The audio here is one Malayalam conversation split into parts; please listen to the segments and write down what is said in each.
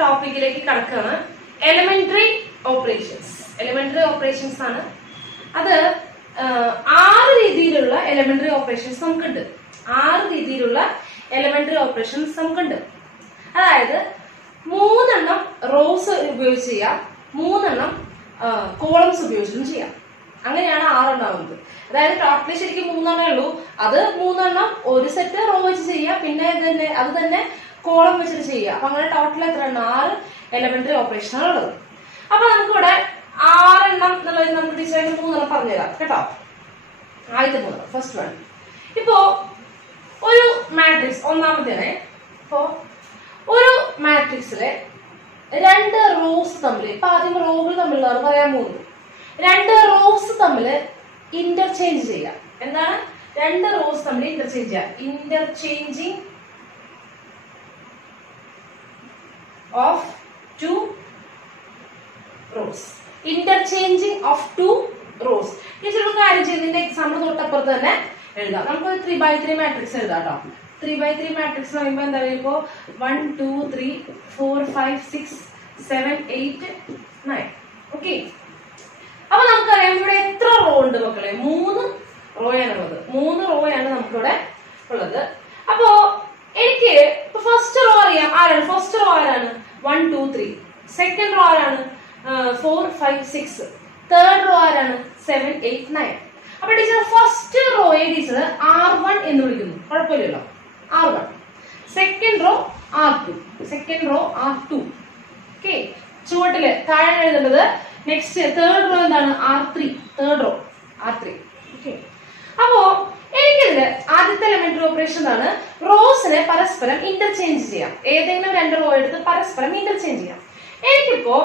ടോപ്പിക്കിലേക്ക് കടക്കുകയാണ്. Elementary operations. എലിമെന്ററി ഓപ്പറേഷൻസ് ആണ്. അത് 6 രീതിയിലുള്ള എലിമെന്ററി ഓപ്പറേഷൻസ് നമുക്കുണ്ട്. 6 രീതിയിലുള്ള എലിമെന്ററി ഓപ്പറേഷൻസ് നമുക്കുണ്ട്. അതായത് 3 എണ്ണം റോസ് ഉപയോഗിച്ച് ചെയ്യാം, 3 എണ്ണം കോളംസ് ഉപയോഗിച്ചും ചെയ്യാം. അങ്ങനെയാണ് 6 ഉണ്ടാവുന്നത്. അതായത് ടോട്ടലി ശരിക്കും 3 എണ്ണേ ഉള്ളൂ. അത് 3 എണ്ണം ഒരു സെറ്റ് റോ വെച്ച് ചെയ്യാം, പിന്നെ അത് തന്നെ കോളം വെച്ചിട്ട് ചെയ്യാം. അപ്പൊ അങ്ങനെ ടോട്ടൽ എത്ര എണ്ണം? 6 എലിമെന്ററി ഓപ്പറേഷൻ ആണ് ഉള്ളത്. അപ്പൊ നമുക്കിവിടെ 6 എണ്ണം എന്നുള്ളത് നമുക്ക് ടീച്ചറായിട്ട് 3 എണ്ണം പറഞ്ഞുതരാം കേട്ടോ. ആദ്യത്തെ 3 ഫസ്റ്റ് വൺ. ഇപ്പോ ഒരു മാട്രിക്സ് ഒന്നാമത്തേനെ. ഇപ്പോ ഒരു മാട്രിക്സിലെ 2 റോസ് തമ്മിൽ, ഇപ്പൊ ആദ്യം റോകൾ തമ്മിലാണ് പറയാൻ പോകുന്നത്. 2 റോസ് തമ്മിൽ ഇന്റർചേഞ്ച് ചെയ്യാം. എന്താണ്? 2 റോസ് തമ്മിൽ ഇന്റർചേഞ്ച് ചെയ്യാം. Interchanging of 2 rose. Interchanging of 2 rose. Teacher ഒരു കാര്യം ചെയ്തതിന്റെ എക്സാമ്പിൾ തൊട്ടപ്പുറത്ത് തന്നെ എഴുതാം. നമുക്ക് 3x3 മാട്രിക്സ് എഴുതാം കേട്ടോ. 3x3 മാട്രിക്സ് പറയുമ്പോൾ എന്താ പറയുക? ഇപ്പോ 1 2 3 4 5 6 7 8 9. ഓക്കെ. അപ്പൊ നമുക്കറിയാം ഇവിടെ എത്ര റോ ഉണ്ട് മക്കളെ? 3 റോയാണുള്ളത്. 3 റോയാണ് നമുക്കിവിടെ ഉള്ളത്. അപ്പോ എനിക്ക് ഫസ്റ്റ് റോ അറിയാം. ആരാണ് ഫസ്റ്റ് റോ? ആരാണ്? 1 2 3. സെക്കൻഡ് റോ ആരാണ്? 4 5 6. തേർഡ് റോ ആരാണ്? 7 8 9. അപ്പൊ ടീച്ചർ ഫസ്റ്റ് റോയെ ടീച്ചർ R1 എന്ന് വിളിക്കുന്നു. കുഴപ്പമില്ലല്ലോ, R1. Second row R2. Second row R2. Okay. ചുവട്ടില് താഴെ എഴുതേണ്ടത് നെക്സ്റ്റ് തേർഡ് റോ എന്താണ്? R3. Third row R3. Okay. അപ്പോ എനിക്കിതില് ആദ്യത്തെ എലിമെന്ററി ഓപ്പറേഷൻ ആണ് റോസിനെ പരസ്പരം ഇന്റർചേഞ്ച് ചെയ്യാം. ഏതെങ്കിലും 2 റോ എടുത്ത് പരസ്പരം ഇന്റർചേഞ്ച് ചെയ്യാം. എനിക്കിപ്പോ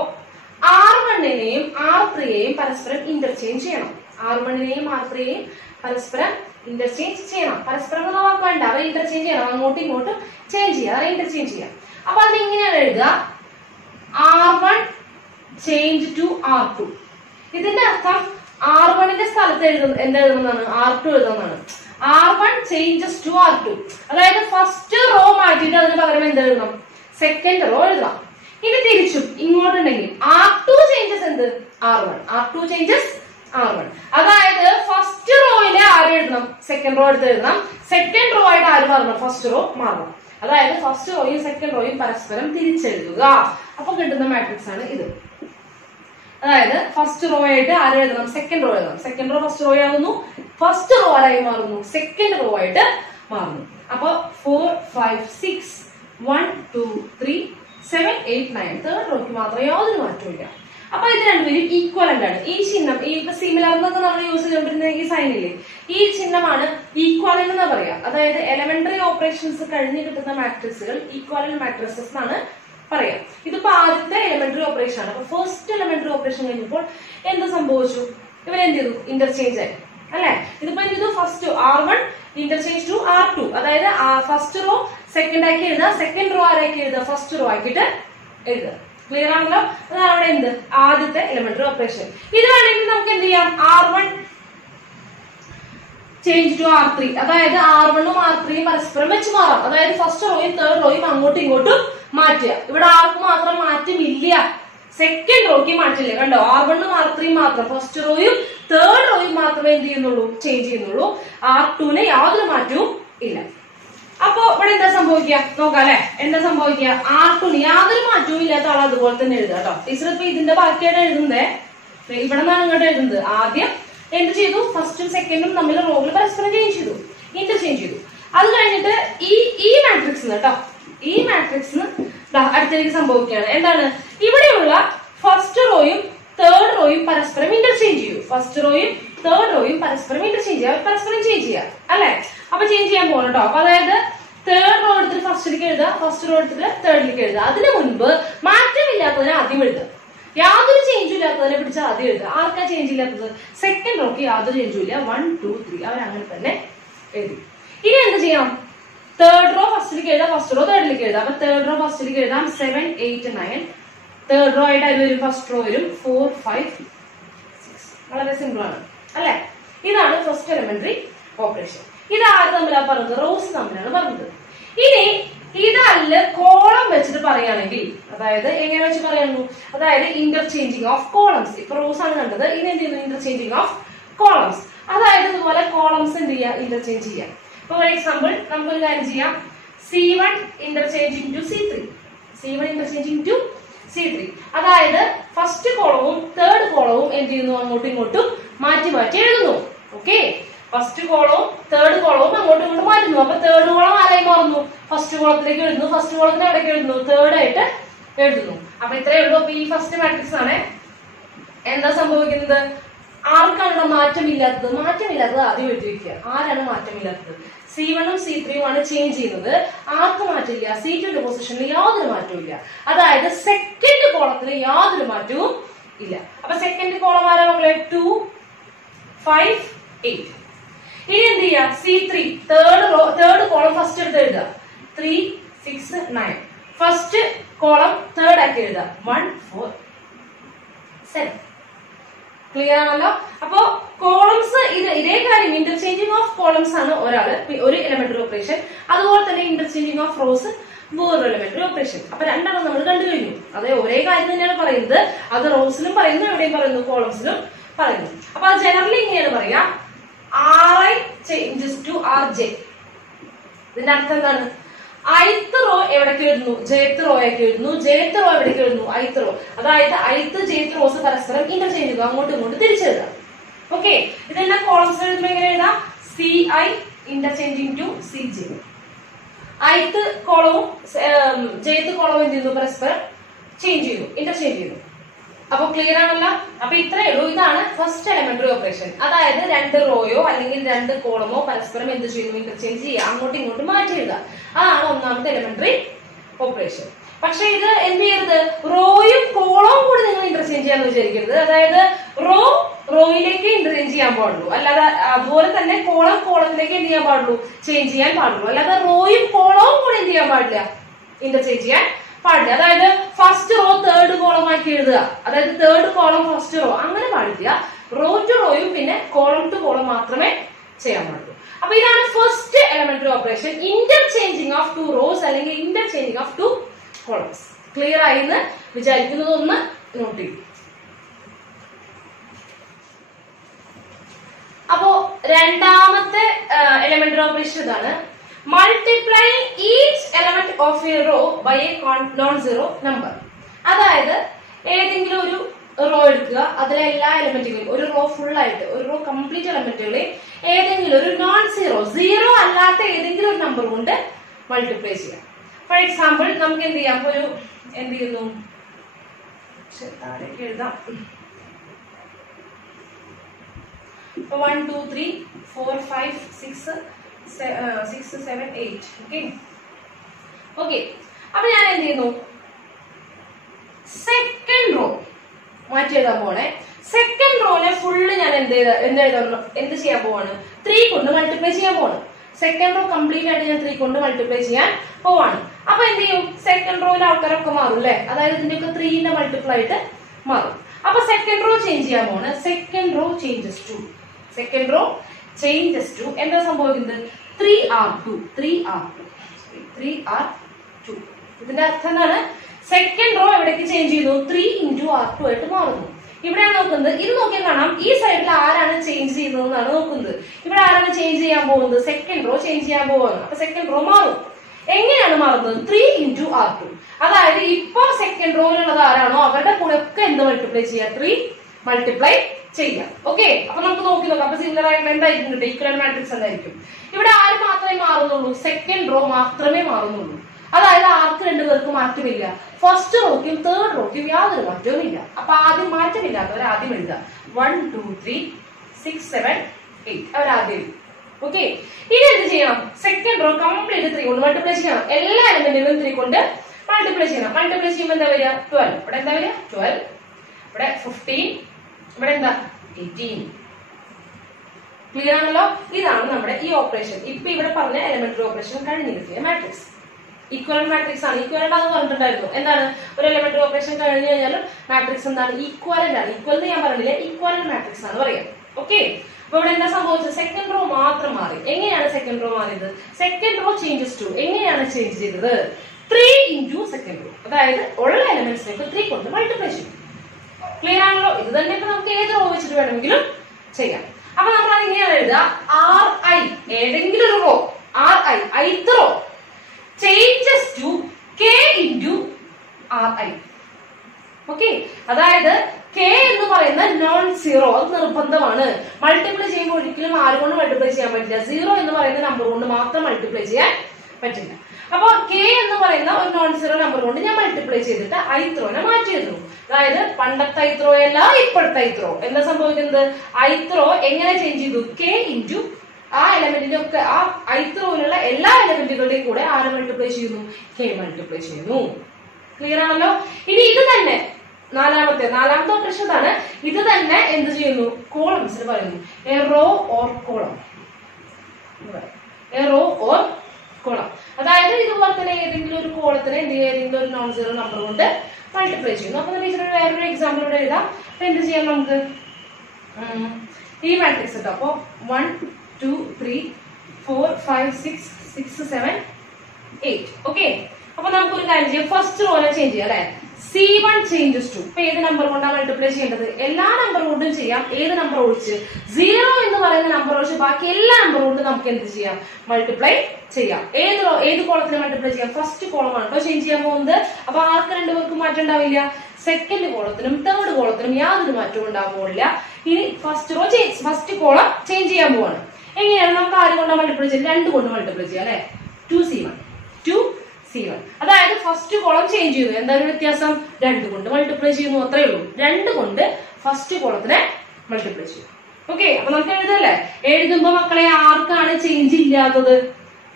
R1നെയും R3യെയും പരസ്പരം ഇന്റർചേഞ്ച് ചെയ്യണം. R1നെയും R3യെയും പരസ്പരം ഇന്റർചേഞ്ച് ചെയ്യണം. പരസ്പരം എന്ന വാക്ക് വേണ്ട, അവരെ ഇന്റർചേഞ്ച് ചെയ്യണം. അങ്ങോട്ടും ഇങ്ങോട്ടും ചേഞ്ച് ചെയ്യാം, അവരെ ഇന്റർചേഞ്ച് ചെയ്യാം. അപ്പൊ അത് ഇങ്ങനെയാണ് എഴുതുക: R1 ചേഞ്ച് ടു R2. ഇതിന്റെ അർത്ഥം R1ന്റെ സ്ഥലത്ത് എന്തെഴുതുന്നതാണ്? R2 എഴുതുന്നതാണ്. R1 changes to R2. അതായത് ഫസ്റ്റ് റോ മാറ്റിയിട്ട് അതിന് പകരം എന്തെഴുതണം? സെക്കൻഡ് റോ എഴുതാം. ഇനി തിരിച്ചും ഇങ്ങോട്ടുണ്ടെങ്കിൽ R2 ചേഞ്ചസ് എന്ത്? R1. R2 changes R1. അതായത് ഫസ്റ്റ് റോയിലെ ആര് എഴുതണം? സെക്കൻഡ് റോ എടുത്ത് എഴുതണം. സെക്കൻഡ് റോ ആയിട്ട് ആര് മാറണം? ഫസ്റ്റ് റോ മാറണം. അതായത് ഫസ്റ്റ് റോയും സെക്കൻഡ് റോയും പരസ്പരം തിരിച്ചെഴുതുക. അപ്പൊ കിട്ടുന്ന മാട്രിക്സ് ആണ് ഇത്. അതായത് ഫസ്റ്റ് റോ ആയിട്ട് ആര് എഴുതണം? സെക്കൻഡ് റോ എഴുതണം. സെക്കൻഡ് റോ ഫസ്റ്റ് റോ ആകുന്നു. ഫസ്റ്റ് റോ ആരായി മാറുന്നു? സെക്കൻഡ് റോ ആയിട്ട് മാറുന്നു. അപ്പൊ 4 5 6 1 2 3 7 8 9. തേർഡ് റോയ്ക്ക് മാത്രമേ യാതൊരു മാറ്റവും ഇല്ല. അപ്പൊ ഇത് രണ്ടുപേരും ഈക്വലന്റ് ആണ്. ഈ ചിഹ്നം, ഈ സിമിലർ എന്നൊക്കെ നമ്മൾ യൂസ് ചെയ്തുകൊണ്ടിരുന്ന ഈ സൈൻ ഇല്ലേ, ഈ ചിഹ്നമാണ് ഈക്വലന്റ് എന്ന് പറയാം. അതായത് എലിമെന്ററി ഓപ്പറേഷൻസ് കഴിഞ്ഞ് കിട്ടുന്ന മാട്രിക്സുകൾ ഈക്വലന്റ് മാട്രിക്സസ് എന്നാണ് പറയാം. ഇതിപ്പോ ആദ്യത്തെ എലിമെന്ററി ഓപ്പറേഷൻ ആണ്. അപ്പൊ ഫസ്റ്റ് എലിമെന്ററി ഓപ്പറേഷൻ കഴിഞ്ഞപ്പോൾ എന്ത് സംഭവിച്ചു? ഇവരെന്ത് ചെയ്തു? ഇന്റർചേഞ്ച് ആയി അല്ലെ? ഇതിപ്പോ എന്ത് ചെയ്തു? First R1 interchange to R2. അതായത് ഫസ്റ്റ് റോ സെക്കൻഡ് ആക്കി എഴുതുക, സെക്കൻഡ് റോ ആരാക്കി എഴുതുക? ഫസ്റ്റ് റോ ആക്കിയിട്ട് എഴുതുക. ക്ലിയർ ആണല്ലോ? അതാണ് അവിടെ എന്ത്? ആദ്യത്തെ എലിമെന്ററി ഓപ്പറേഷൻ. ഇത് വേണമെങ്കിൽ നമുക്ക് എന്ത് ചെയ്യാം? R1 change to R3. അതായത് R1ഉം R3യും പരസ്പരം വെച്ച് മാറാം. അതായത് ഫസ്റ്റ് റോയും തേർഡ് റോയും അങ്ങോട്ടും ഇങ്ങോട്ടും മാറ്റുക. ഇവിടെ ആർക്ക് മാത്രം മാറ്റമില്ല? സെക്കൻഡ് റോയ്ക്ക് മാറ്റില്ല. കണ്ടോ? R1ഉം R3യും മാത്രം, ഫസ്റ്റ് റോയും തേർഡ് റോയും മാത്രമേ എന്ത് ചെയ്യുന്നുള്ളൂ? ചേഞ്ച് ചെയ്യുന്നുള്ളൂ. R2ന് യാതൊരു മാറ്റവും ഇല്ല. അപ്പൊ ഇവിടെ എന്താ സംഭവിക്കുക? നോക്കാം അല്ലെ? എന്താ സംഭവിക്കുക? R2ന് യാതൊരു മാറ്റവും ഇല്ലാത്ത ആൾ അതുപോലെ തന്നെ എഴുതുക കേട്ടോ. ടീച്ചർ ഇപ്പൊ ഇതിന്റെ ബാക്കിയായിട്ട് എഴുതുന്നേ, ഇവിടെ നിന്നാണ് ഇങ്ങോട്ട് എഴുതുന്നത്. ആദ്യം എന്ത് ചെയ്തു? ഫസ്റ്റും സെക്കൻഡും തമ്മിൽ റോകൾ പരസ്പരം ചേഞ്ച് ചെയ്തു, ഇന്റർചേഞ്ച് ചെയ്തു. അത് കഴിഞ്ഞിട്ട് ഈ മാട്രിക്സ് കേട്ടോ, ഈ മാട്രിക്സിന് അടുത്തേക്ക് സംഭവിക്കുകയാണ്. എന്താണ്? ഇവിടെയുള്ള ഫസ്റ്റ് റോയും തേർഡ് റോയും പരസ്പരം ഇന്റർചേഞ്ച് ചെയ്യൂ. ഫസ്റ്റ് റോയും തേർഡ് റോയും പരസ്പരം ഇന്റർചേഞ്ച് ചെയ്യുക, പരസ്പരം ചേഞ്ച് ചെയ്യുക അല്ലെ? അപ്പൊ ചേഞ്ച് ചെയ്യാൻ പോകണം കേട്ടോ. അപ്പൊ അതായത് തേർഡ് റോ എടുത്തിട്ട് ഫസ്റ്റിലേക്ക് എഴുതുക, ഫസ്റ്റ് റോ എടുത്തിട്ട് തേർഡിലേക്ക് എഴുതുക. അതിനു മുൻപ് മാറ്റമില്ലാത്തതിനെ ആദ്യം എഴുതുക. യാതൊരു ചേഞ്ചും ഇല്ലാത്തതിനെ പിടിച്ച് ആദ്യം എഴുതുക. ആർക്കാ ചേഞ്ച് ഇല്ലാത്തത്? സെക്കൻഡ് റോക്ക് യാതൊരു ചേഞ്ചും ഇല്ല. 1 2 3 അവരങ്ങനെ തന്നെ എഴുതി. ഇനി എന്ത് ചെയ്യാം? തേർഡ് റോ ഫസ്റ്റിലേക്ക് എഴുതാം, ഫസ്റ്റ് റോ തേർഡിലേക്ക് എഴുതാം. അപ്പൊ തേർഡ് റോ ഫസ്റ്റിലേക്ക് എഴുതാം 7 8 9. തേർഡ് റോ ആയിട്ട് അതിൽ വരും ഫസ്റ്റ് റോ വരും 4 5 6. വളരെ സിമ്പിൾ ആണ് അല്ലെ? ഇതാണ് ഫസ്റ്റ് എലിമെന്ററി ഓപ്പറേഷൻ. ഇത് ആര് തമ്മിലാണ് പറഞ്ഞത്? റോസ് തമ്മിലാണ് പറഞ്ഞത്. ഇനി ഇതല്ല കോളം വെച്ചിട്ട് പറയുകയാണെങ്കിൽ, അതായത് എങ്ങനെ വെച്ച് പറയുന്നു, അതായത് ഇന്റർചേഞ്ചിങ് ഓഫ് കോളംസ്. ഇപ്പൊ റോസ് ആണ് കണ്ടത്, ഇത് എന്ത് ചെയ്യുന്നു, ഇന്റർചേഞ്ചിങ് ഓഫ് കോളംസ്. അതായത് ഇതുപോലെ കോളംസ് എന്ത് ചെയ്യുക, ഇന്റർചേഞ്ച് ചെയ്യാം. ഇപ്പൊ ഫോർ എക്സാമ്പിൾ നമുക്കൊരു കാര്യം ചെയ്യാം, C1 interchanging to C3, C1 interchanging to C3. അതായത് ഫസ്റ്റ് കോളവും തേർഡ് കോളവും എന്ത് ചെയ്യുന്നു, അങ്ങോട്ടും ഇങ്ങോട്ടും മാറ്റി മാറ്റി എഴുതുന്നു. ഓക്കെ, ഫസ്റ്റ് കോളവും തേർഡ് കോളവും അങ്ങോട്ടും ഇങ്ങോട്ടും മാറ്റുന്നു. അപ്പൊ തേർഡ് കോളം ആരായി മാറുന്നു, ഫസ്റ്റ് കോളത്തിലേക്ക് എഴുതുന്നു, ഫസ്റ്റ് കോളത്തിന് എവിടേക്ക് എഴുതുന്നു, തേർഡ് ആയിട്ട് എഴുതുന്നു. അപ്പൊ ഇത്രയേ ഉള്ളൂ. അപ്പൊ ഈ ഫസ്റ്റ് മാട്രിക്സ് ആണ്. എന്താ സംഭവിക്കുന്നത്, ആർക്കാണോ മാറ്റമില്ലാത്തത്, മാറ്റമില്ലാത്തത് ആദ്യം എഴുതി വെക്കുക. ആരാണ് മാറ്റമില്ലാത്തത്, C1 ഉം C3 ആണ് ചേഞ്ച് ചെയ്യുന്നത്. ആർക്ക് മാറ്റില്ല, C2 പൊസിഷനിൽ യാതൊരു മാറ്റവും ഇല്ല. അതായത് സെക്കൻഡ് കോളത്തിന് യാതൊരു മാറ്റവും ഇല്ല. അപ്പൊ സെക്കൻഡ് കോളം ആരാ മക്കളെ, 2 5 8. ഇനി എന്ത് ചെയ്യാ, C3 തേർഡ് കോളം ഫസ്റ്റ് എടുത്ത് എഴുതുക, 3 6 9. ഫസ്റ്റ് കോളം തേർഡ് ആക്കി എഴുതുക, 1 4 7. ക്ലിയർ ആണല്ലോ. അപ്പോ കോളംസ് ഇതേ കാര്യം, ഇന്റർചേഞ്ചിങ് ഓഫ് കോളംസ് ആണ് ഒരു എലമെന്ററി ഓപ്പറേഷൻ. അതുപോലെ തന്നെ ഇന്റർചേഞ്ചിങ് ഓഫ് റോസ് വേറൊരു എലമെന്ററി ഓപ്പറേഷൻ. അപ്പൊ രണ്ടെണ്ണം നമ്മൾ കണ്ടു കഴിഞ്ഞു. അതേ ഒരേ കാര്യം തന്നെയാണ് പറയുന്നത്. അത് റോസിലും പറയുന്നു, എവിടെയും പറയുന്നു, കോളംസിലും പറയുന്നു. അപ്പൊ അത് ജനറലി ഇങ്ങനെയാണ് പറയാ, Ri ചേഞ്ചസ് ടു Rj. ഇതിന്റെ അർത്ഥം എന്താണ്, ith റോ എവിടേക്ക് എഴുതുന്നു, jth റോ ആക്കി എഴുതുന്നു, jth റോ എവിടേക്ക് എഴുതുന്നു, ith റോ. അതായത് ith jth റോസ് പരസ്പരം ഇന്റർചേഞ്ച് ചെയ്യുക, അങ്ങോട്ടും ഇങ്ങോട്ടും തിരിച്ചെഴുതാം. ഓക്കെ, ഇതെല്ലാം കോളംസ് എഴുതുമ്പോൾ എങ്ങനെ എഴുതാം, Ci interchanging to Cj. ith കോളവും jth കോളവും എന്ത് ചെയ്യുന്നു, പരസ്പരം ചേഞ്ച് ചെയ്യുന്നു, ഇന്റർചേഞ്ച് ചെയ്യുന്നു. അപ്പൊ ക്ലിയർ ആണല്ലോ. അപ്പൊ ഇത്രയേ ഉള്ളൂ. ഇതാണ് ഫസ്റ്റ് എലമെന്ററി ഓപ്പറേഷൻ. അതായത് രണ്ട് റോയോ അല്ലെങ്കിൽ രണ്ട് കോളമോ പരസ്പരം എന്ത് ചെയ്യുന്നു, ഇന്റർചേഞ്ച് ചെയ്യുക, അങ്ങോട്ടും ഇങ്ങോട്ടും മാറ്റി എഴുതുക. അതാണ് ഒന്നാമത്തെ എലമെന്ററി ഓപ്പറേഷൻ. പക്ഷെ ഇത് എന്ത് ചെയ്യരുത്, റോയും കോളവും കൂടി നിങ്ങൾ ഇന്റർചേഞ്ച് ചെയ്യാന്ന് വിചാരിക്കരുത്. അതായത് റോയിലേക്ക് ഇന്റർചേഞ്ച് ചെയ്യാൻ പാടുള്ളൂ, അല്ലാതെ അതുപോലെ തന്നെ കോളത്തിലേക്ക് എന്ത് ചെയ്യാൻ പാടുള്ളൂ, ചേഞ്ച് ചെയ്യാൻ പാടുള്ളൂ. അല്ലാതെ റോയും കോളവും കൂടി എന്ത് ചെയ്യാൻ പാടില്ല, ഇന്റർചേഞ്ച് ചെയ്യാൻ പാടില്ല. അതായത് ഫസ്റ്റ് റോ തേർഡ് കോളം ആക്കി എഴുതുക, അതായത് തേർഡ് കോളം ഫസ്റ്റ് റോ, അങ്ങനെ പാടില്ല. റോ ടു റോയും പിന്നെ കോളം ടു കോളം മാത്രമേ ചെയ്യാൻ പാടുള്ളൂ. അപ്പൊ ഇതാണ് first elementary operation, interchanging of two rows അല്ലെങ്കിൽ interchanging of two columns. Clear ആയി എന്ന് വിചാരിക്കുന്നത് ഒന്ന് നോട്ട് ചെയ്യും. അപ്പോ രണ്ടാമത്തെ എലമെന്ററി ഓപ്പറേഷൻ ഇതാണ്, multiplying each element of a row by a non-zero number. അതായത് ഏതെങ്കിലും ഒരു റോ എടുക്കുക, അതിലെ എല്ലാ എലമെന്റുകളെയും, ഒരു റോ ഫുൾ ആയിട്ട്, ഒരു റോ കംപ്ലീറ്റ് എലമെന്റുകളെയും ഏതെങ്കിലും ഒരു നോൺ സീറോ അല്ലാത്ത ഏതെങ്കിലും ഒരു നമ്പർ കൊണ്ട് മൾട്ടിപ്ലൈ ചെയ്യാം. ഫോർ എക്സാമ്പിൾ നമുക്ക് എന്ത് ചെയ്യാം, ഒരു എന്ത് ചെയ്യുന്നു, താഴേക്ക് എഴുതാം, 1 2 3 4 5 6 7 8. ഓക്കെ, അപ്പൊ ഞാൻ എന്ത് ചെയ്യുന്നു, സെക്കൻഡ് റോ മാറ്റി എഴുതാൻ പോണേ. സെക്കൻഡ് റോനെ ഫുള്ള് ഞാൻ എന്ത് ചെയ്യാൻ പോവാണ്, 3 കൊണ്ട് മൾട്ടിപ്ലൈ ചെയ്യാൻ പോവാണ്. സെക്കൻഡ് റോ കംപ്ലീറ്റ് ആയിട്ട് ഞാൻ 3 കൊണ്ട് മൾട്ടിപ്ലൈ ചെയ്യാൻ പോവാണ്. അപ്പൊ എന്ത് ചെയ്യും, സെക്കൻഡ് റോയിലെ ആൾക്കാരൊക്കെ മാറും അല്ലെ, അതായത് ഇതിന്റെയൊക്കെ 3ന്റെ മൾട്ടിപ്ലൈ ആയിട്ട് മാറും. അപ്പൊ സെക്കൻഡ് റോ ചേഞ്ച് ചെയ്യാൻ പോവാണ്. സെക്കൻഡ് റോ ചേഞ്ചസ് ടു എന്താ സംഭവിക്കുന്നത്, 3R2. ഇതിന്റെ അർത്ഥം എന്താണ്, സെക്കൻഡ് റോ എവിടേക്ക് ചേഞ്ച് ചെയ്യുന്നു, 3 into R2 ആയിട്ട് മാറുന്നു. ഇവിടെയാണ് നോക്കുന്നത്, ഇത് നോക്കിയാൽ കാണാം ഈ സൈഡിൽ ആരാണ് ചേഞ്ച് ചെയ്യുന്നത് എന്നാണ് നോക്കുന്നത്. ഇവിടെ ആരാണ് ചേഞ്ച് ചെയ്യാൻ പോകുന്നത്, സെക്കൻഡ് റോ ചേഞ്ച് ചെയ്യാൻ പോകുന്നത്. അപ്പൊ സെക്കൻഡ് റോ മാറും. എങ്ങനെയാണ് മാറുന്നത്, 3 into R2. അതായത് ഇപ്പൊ സെക്കൻഡ് റോയിലുള്ളത് ആരാണോ അവരുടെ കൂടെ ഒക്കെ എന്ത് മൾട്ടിപ്ലൈ ചെയ്യാം, 3 മൾട്ടിപ്ലൈ ചെയ്യാം. ഓക്കെ, അപ്പൊ നമുക്ക് നോക്കി നോക്കാം. അപ്പൊ സിമിലർ ആയിട്ട് എന്തായിരിക്കും കിട്ടുക, ഈക്വലന്റ് മാട്രിക്സ് എന്തായിരിക്കും. ഇവിടെ ആര് മാത്രമേ മാറുന്നുള്ളൂ, സെക്കൻഡ് റോ മാത്രമേ മാറുന്നുള്ളൂ. അതായത് ആർക്ക് രണ്ടുപേർക്ക് മാറ്റമില്ല, ഫസ്റ്റ് റോയ്ക്കും തേർഡ് റോയ്ക്കും യാതൊരു മാറ്റവും ഇല്ല. അപ്പൊ ആദ്യം മാറ്റമില്ലാത്തവർ ആദ്യം എഴുതുക, 1 2 3 6 7 8 അവരാദ്യം എഴുതും. ഓക്കെ, ഇനി എന്ത് ചെയ്യണം, സെക്കൻഡ് റോ കംപ്ലീറ്റ് 3 കൊണ്ട് മൾട്ടിപ്ലൈ ചെയ്യണം. എല്ലാ എലമെന്റിനും 3 കൊണ്ട് മൾട്ടിപ്ലൈ ചെയ്യണം. മൾട്ടിപ്ലൈ ചെയ്യുമ്പോൾ എന്താ വരിക, 12. ഇവിടെ എന്താ വരിക, 12. ഇവിടെ 15. ഇവിടെ എന്താ, 18. ക്ലിയർ ആണല്ലോ. ഇതാണ് നമ്മുടെ ഈ ഓപ്പറേഷൻ. ഇപ്പൊ ഇവിടെ പറഞ്ഞ എലമെന്ററി ഓപ്പറേഷൻ കഴിഞ്ഞിരിക്കുക മാട്രിക്സ്. ഈക്വലന്റ് മാട്രിക്സ് ആണ്. ഈക്വലന്റ് ആണെന്ന് പറഞ്ഞിട്ടുണ്ടായിരുന്നു. എന്താണ്, ഒരു എലമെന്ററി ഓപ്പറേഷൻ കഴിഞ്ഞു കഴിഞ്ഞാൽ മാട്രിക്സ് എന്താണ്, ഈക്വലന്റ് ആണ്. ഈക്വൽ എന്ന് ഞാൻ പറഞ്ഞില്ലേ, ഈക്വലന്റ് മാട്രിക്സ് ആണ് പറയാം. ഓക്കെ, അപ്പൊ ഇവിടെ എന്താ സംഭവിച്ചത്? സെക്കൻഡ് റോ മാത്രം മാറി. എങ്ങനെയാണ് സെക്കൻഡ് റോ മാറിയത്? സെക്കൻഡ് റോ ചേഞ്ചസ് ടു എങ്ങനെയാണ് ചേഞ്ച് ചെയ്തത്? 3 into സെക്കൻഡ് റോ, അതായത് ഉള്ള എലമെന്റ്സിലേക്ക് 3 കൊണ്ട് മൾട്ടിപ്ലൈ ചെയ്യും. ക്ലിയർ ആണല്ലോ? ഇത് തന്നെ ഇപ്പൊ നമുക്ക് ഏത് റോ വെച്ചിട്ട് വേണമെങ്കിലും ചെയ്യാം. അപ്പൊ നമ്മൾ ഇങ്ങനെയാണ് എഴുതുക, Ri ഏതെങ്കിലും ഒരു row Ri ith row changes to k into Ri. Okay, അതായത് k എന്ന് പറയുന്ന നോൺ സീറോ, അത് നിർബന്ധമാണ്. മൾട്ടിപ്ലൈ ചെയ്യുമ്പോൾ ഒരിക്കലും ആര് കൊണ്ട് മൾട്ടിപ്ലൈ ചെയ്യാൻ പറ്റില്ല, 0 എന്ന് പറയുന്ന നമ്പർ കൊണ്ട് മാത്രം മൾട്ടിപ്ലൈ ചെയ്യാൻ പറ്റില്ല. അപ്പൊ k എന്ന് പറയുന്ന ഒരു നോൺ സീറോ നമ്പർ കൊണ്ട് ഞാൻ മൾട്ടിപ്ലൈ ചെയ്തിട്ട് ith റോനെ മാറ്റി എഴുതുന്നു. അതായത് പണ്ടത്തെ ith റോ അല്ല ഇപ്പോഴത്തെ ith റോ. എന്താ സംഭവിക്കുന്നത്? ith റോ എങ്ങനെ ചേഞ്ച് ചെയ്തു? k into ആ എലമെന്റിന്റെ ഒക്കെ ആ ith റോയിലുള്ള എല്ലാ എലമെന്റുകളുടെയും കൂടെ ആര് മൾട്ടിപ്ലൈ ചെയ്യുന്നു? k മൾട്ടിപ്ലൈ ചെയ്യുന്നു. ക്ലിയർ ആണല്ലോ? ഇനി ഇത് തന്നെ നാലാമത്തെ ഓപ്പറേഷൻ ആണ്. ഇത് തന്നെ എന്ത് ചെയ്യുന്നു? കോളംസിന് പറയുന്നു a row or column. A row or column, അതായത് ഇതുപോലെ തന്നെ ഏതെങ്കിലും ഒരു കോളത്തിന് ഏതെങ്കിലും ഒരു നോൺ സീറോ നമ്പർ കൊണ്ട് മൾട്ടിപ്ലൈ ചെയ്യുന്നു. അപ്പൊ ടീച്ചർ വേറൊരു എക്സാമ്പിൾ ഇവിടെ എഴുതാം. അപ്പൊ എന്ത് ചെയ്യാം നമുക്ക്? ഈ മാട്രിക്സ് ഇട്ടോ. അപ്പൊ 1 2 3 4 5 6 6 7 8. ഓക്കെ, അപ്പൊ നമുക്ക് ഒരു കാര്യം ചെയ്യാം. ഫസ്റ്റ് റോനെ ചേഞ്ച് ചെയ്യാം അല്ലെ. C1 changes to. ഇപ്പൊ ഏത് നമ്പർ കൊണ്ടാണ് മൾട്ടിപ്ലൈ ചെയ്യേണ്ടത്? എല്ലാ നമ്പർ കൊണ്ടും ചെയ്യാം. ഏത് നമ്പർ ഒഴിച്ച്? 0 എന്ന് പറയുന്ന നമ്പർ ഒഴിച്ച് ബാക്കി എല്ലാ നമ്പർ കൊണ്ടും നമുക്ക് എന്ത് ചെയ്യാം? മൾട്ടിപ്ലൈ ചെയ്യാം. ഏത് കോളത്തിന് മൾട്ടിപ്ലൈ ചെയ്യാം? ഫസ്റ്റ് കോളമാണ് കേട്ടോ ചേഞ്ച് ചെയ്യാൻ പോകുന്നത്. അപ്പൊ ആർക്ക് രണ്ടുപേർക്കും മാറ്റം ഉണ്ടാവില്ല. സെക്കൻഡ് കോളത്തിനും തേർഡ് കോളത്തിനും യാതൊരു മാറ്റവും ഉണ്ടാവില്ല. ഇനി ഫസ്റ്റ് കോളം ചേഞ്ച് ചെയ്യാൻ പോവാണ്. എങ്ങനെയാണ്? നമുക്ക് ആര് കൊണ്ട് മൾട്ടിപ്ലൈ ചെയ്യാം? 2 കൊണ്ട് മൾട്ടിപ്ലൈ ചെയ്യാം അല്ലെ. 2C1. അതായത് ഫസ്റ്റ് കോളം ചേഞ്ച് ചെയ്യുന്നു. എന്താണ് വ്യത്യാസം? 2 കൊണ്ട് മൾട്ടിപ്ലൈ ചെയ്യുന്നു, അത്രേ ഉള്ളൂ. 2 കൊണ്ട് ഫസ്റ്റ് കോളത്തിനെ മൾട്ടിപ്ലൈ ചെയ്യും. ഓക്കെ, അപ്പൊ നമുക്ക് എഴുതല്ലേ. എഴുതുമ്പോ മക്കളെ ആർക്കാണ് ചേഞ്ച് ഇല്ലാത്തത്?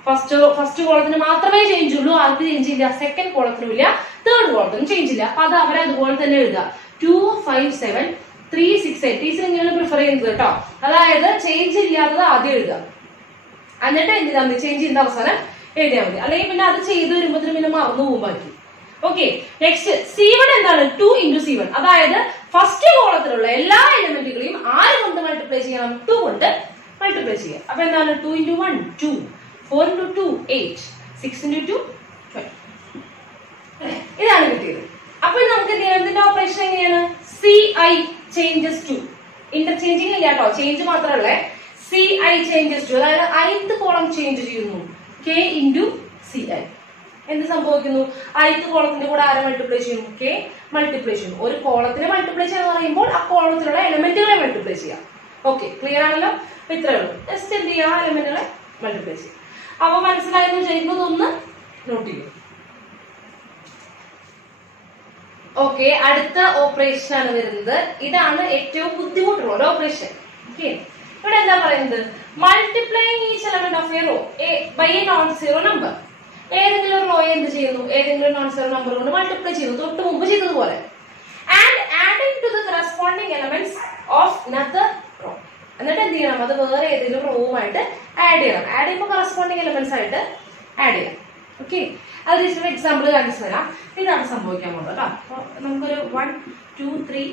ഫസ്റ്റ് കോളത്തിന് മാത്രമേ ചേഞ്ച് ഉള്ളൂ. ആർക്ക് ചേഞ്ച് ഇല്ല? സെക്കൻഡ് കോളത്തിനും ഇല്ല, തേർഡ് കോളത്തിനും ചേഞ്ച് ഇല്ല. അപ്പൊ അത് അവരതുപോലെ തന്നെ എഴുതുക. 2 5 7 3 6 8. ടീച്ചർ ഇങ്ങനെയാണ് പ്രിഫർ ചെയ്യുന്നത് കേട്ടോ. അതായത് ചേഞ്ച് ഇല്ലാത്തത് ആദ്യം എഴുതുക, എന്നിട്ട് എന്ത് ചെയ്താൽ മതി? ചേഞ്ച് ചെയ്യുന്ന അവസാനം എഴുതിയാൽ മതി. അല്ലെങ്കിൽ പിന്നെ അത് ചെയ്ത് വരുമ്പോഴത്തേനും പിന്നെ മറന്നു പോകും ബാക്കി. ഓക്കെ, നെക്സ്റ്റ് C1 എന്താണ്? 2 into C1. അതായത് ഫസ്റ്റ് കോളത്തിലുള്ള എല്ലാ എലിമെന്റുകളെയും ആര് കൊണ്ട് മൾട്ടിപ്ലൈ ചെയ്യണം? 2 കൊണ്ട് മൾട്ടിപ്ലൈ ചെയ്യാം. അപ്പൊ എന്താണ്? 2 into 1 2, 4 into 2 8, 6 into 2 12. ഇതാണ് കിട്ടിയത്. അപ്പൊ നമുക്ക് ഇതിന്റെ ഓപ്പറേഷൻ എങ്ങനെയാണ്? CI changes to. ഇന്റർചേഞ്ചിങ് ഇല്ല കേട്ടോ, ചേഞ്ച് മാത്രമല്ലേ. CI ചേഞ്ചസ് ടു, അതായത് ith കോളം ചേഞ്ച് ചെയ്യുന്നു. K into CI. എന്ത് സംഭവിക്കുന്നു? ith കോളത്തിന്റെ കൂടെ ആരെ മൾട്ടിപ്ലൈ ചെയ്യുന്നു? K മൾട്ടിപ്ലൈ ചെയ്യുന്നു. ഒരു കോളത്തിനെ മൾട്ടിപ്ലൈ ചെയ്യാന്ന് പറയുമ്പോൾ ആ കോളത്തിലുള്ള എലമെന്റുകളെ മൾട്ടിപ്ലൈ ചെയ്യാം. ഓക്കെ, ക്ലിയർ ആണല്ലോ? ഇത്രേ ഉള്ളൂ. ജസ്റ്റ് എന്ത് ചെയ്യാം? ആ എലമെന്റുകളെ മൾട്ടിപ്ലൈ ചെയ്യാം. അപ്പൊ മനസ്സിലായെന്ന് വിചാരിക്കുന്നത് ഒന്ന് നോട്ട് ചെയ്യും. ഓക്കെ, അടുത്ത ഓപ്പറേഷൻ ആണ് വരുന്നത്. ഇതാണ് ഏറ്റവും ബുദ്ധിമുട്ടുള്ള ഒരു ഓപ്പറേഷൻ. ഓക്കെ, ഇവിടെ എന്താ പറയുന്നത്? Multiplying each element of a row by a non zero number. ഏതെങ്കിലും ഒരു റോയെ എന്ത് ചെയ്യുന്നു? ഏതെങ്കിലും നോൺ സീറോ നമ്പർ കൊണ്ട് മൾട്ടിപ്ലൈ ചെയ്യുന്നു, തൊട്ട് മുമ്പ് ചെയ്തതുപോലെ. And adding to the corresponding elements of another row. എന്നിട്ട് എന്ത് ചെയ്യണം? അത് വേറെ ഏതെങ്കിലും റോവുമായിട്ട് ആഡ് ചെയ്യണം. ആഡ് ചെയ്യുമ്പോൾ കറസ്പോണ്ടിങ് എലമെന്റ്സ് ആയിട്ട് ആഡ് ചെയ്യാം. ഓക്കെ, അത് ടീച്ചർ എക്സാമ്പിൾ കാണിച്ചു തരാം. ഇതാണ് സംഭവിക്കാൻ പോകുന്നത് കേട്ടോ. അപ്പൊ നമുക്കൊരു 1 2 3